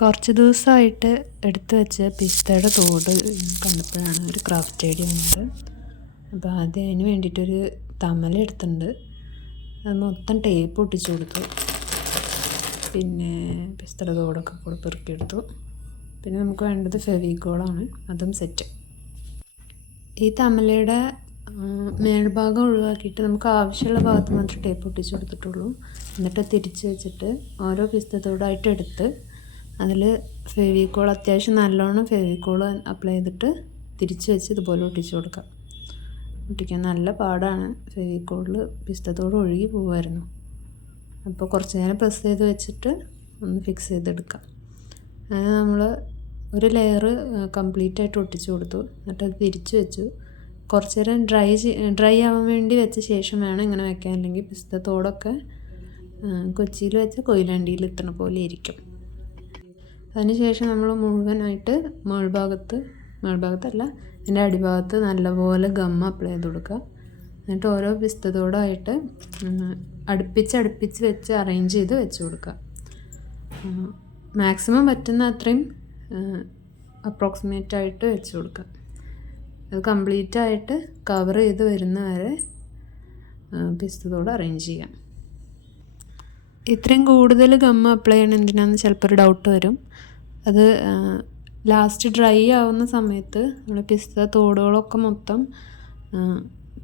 കുറച്ച് ദിവസമായിട്ട് എടുത്തു വെച്ച പിസ്തയുടെ തോട് കണ്ടപ്പോഴാണ് ഒരു ക്രാഫ്റ്റ് ഐഡിയ വന്നത്. അപ്പോൾ ആദ്യം അതിന് വേണ്ടിയിട്ടൊരു തമല എടുത്തിട്ടുണ്ട്. അത് മൊത്തം ടേപ്പ് ഒട്ടിച്ചു കൊടുത്തു. പിന്നെ പിസ്തയുടെ തോടൊക്കെ കൂടെ പെറുക്കിയെടുത്തു. പിന്നെ നമുക്ക് വേണ്ടത് ഫെവിക്കോളാണ്, അതും സെറ്റ്. ഈ തമലയുടെ മേൽഭാഗം ഒഴിവാക്കിയിട്ട് നമുക്ക് ആവശ്യമുള്ള ഭാഗത്ത് മാത്രം ടേപ്പ് ഒട്ടിച്ചു കൊടുത്തിട്ടുള്ളൂ. എന്നിട്ട് തിരിച്ച് വെച്ചിട്ട് ഓരോ പിസ്തത്തോടായിട്ട് എടുത്ത് അതിൽ ഫെവിക്കോൾ അത്യാവശ്യം നല്ലോണം ഫെവിക്കോൾ അപ്ലൈ ചെയ്തിട്ട് തിരിച്ച് വെച്ച് ഇതുപോലെ ഒട്ടിച്ചു കൊടുക്കാം. ഒട്ടിക്കാൻ നല്ല പാടാണ്. ഫെവിക്കോളിൽ പിസ്തത്തോട് ഒഴുകി പോകുമായിരുന്നു. അപ്പോൾ കുറച്ച് നേരം പ്രസ് ചെയ്ത് വെച്ചിട്ട് ഒന്ന് ഫിക്സ് ചെയ്തെടുക്കാം. അങ്ങനെ നമ്മൾ ഒരു ലെയർ കംപ്ലീറ്റ് ആയിട്ട് ഒട്ടിച്ചു കൊടുത്തു. എന്നിട്ട് അത് തിരിച്ച് വെച്ചു. കുറച്ച് നേരം ഡ്രൈ ആവാൻ വേണ്ടി വെച്ച ശേഷം വേണം ഇങ്ങനെ വെക്കാൻ, അല്ലെങ്കിൽ പിസ്തത്തോടൊക്കെ കൊച്ചിയിൽ വെച്ച കൊയിലാണ്ടിയിൽ എത്തണ പോലെ ഇരിക്കും. അതിനുശേഷം നമ്മൾ മുഴുവനായിട്ട് മേൾഭാഗത്തല്ല അതിൻ്റെ അടിഭാഗത്ത് നല്ലപോലെ ഗം അപ്ലൈ ചെയ്ത് കൊടുക്കുക. എന്നിട്ട് ഓരോ പിസ്തത്തോടായിട്ട് അടുപ്പിച്ച് വെച്ച് അറേഞ്ച് ചെയ്ത് വെച്ച് കൊടുക്കുക. മാക്സിമം പറ്റുന്ന അത്രയും അപ്രോക്സിമേറ്റ് ആയിട്ട് വെച്ച് കൊടുക്കുക. അത് കംപ്ലീറ്റ് ആയിട്ട് കവർ ചെയ്ത് വരുന്ന വരെ പിസ്തത്തോട് അറേഞ്ച് ചെയ്യാം. ഇത്രയും കൂടുതൽ ഗം അപ്ലൈ ചെയ്യണം എന്തിനാണെന്ന് ചിലപ്പോൾ ഒരു ഡൗട്ട് വരും. അത് ലാസ്റ്റ് ഡ്രൈ ആവുന്ന സമയത്ത് നമ്മൾ പിസ്ത തോടുകളൊക്കെ മൊത്തം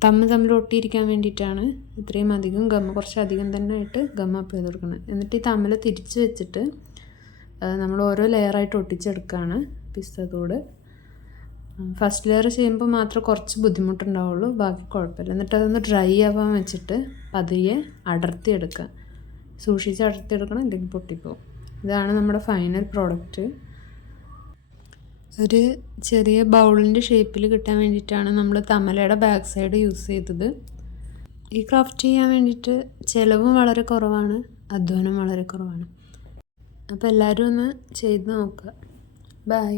തമ്മിൽ ഒട്ടിയിരിക്കാൻ വേണ്ടിയിട്ടാണ് ഇത്രയും അധികം കുറച്ചധികം തന്നെ ആയിട്ട് ഗം അപ്ലൈ ചെയ്ത് കൊടുക്കുന്നത്. എന്നിട്ട് ഈ തമ്മിൽ തിരിച്ച് വെച്ചിട്ട് നമ്മൾ ഓരോ ലെയറായിട്ട് ഒട്ടിച്ചെടുക്കുകയാണ് പിസ്തത്തോട്. ഫസ്റ്റ് ലെയർ ചെയ്യുമ്പോൾ മാത്രമേ കുറച്ച് ബുദ്ധിമുട്ടുണ്ടാവുള്ളൂ, ബാക്കി കുഴപ്പമില്ല. എന്നിട്ട് അതൊന്ന് ഡ്രൈ ആവാൻ വെച്ചിട്ട് പതിയെ അടർത്തിയെടുക്കുക. സൂക്ഷിച്ച് അടർത്തിയെടുക്കണം, അല്ലെങ്കിൽ പൊട്ടിപ്പോവും. ഇതാണ് നമ്മുടെ ഫൈനൽ പ്രോഡക്റ്റ്. ഒരു ചെറിയ ബൗളിൻ്റെ ഷേപ്പിൽ കിട്ടാൻ വേണ്ടിയിട്ടാണ് നമ്മൾ തമലയുടെ ബാക്ക് സൈഡ് യൂസ് ചെയ്തത്. ഈ ക്രാഫ്റ്റ് ചെയ്യാൻ വേണ്ടിയിട്ട് ചിലവും വളരെ കുറവാണ്, അധ്വാനം വളരെ കുറവാണ്. അപ്പോൾ എല്ലാവരും ഒന്ന് ചെയ്ത് നോക്കുക. ബൈ.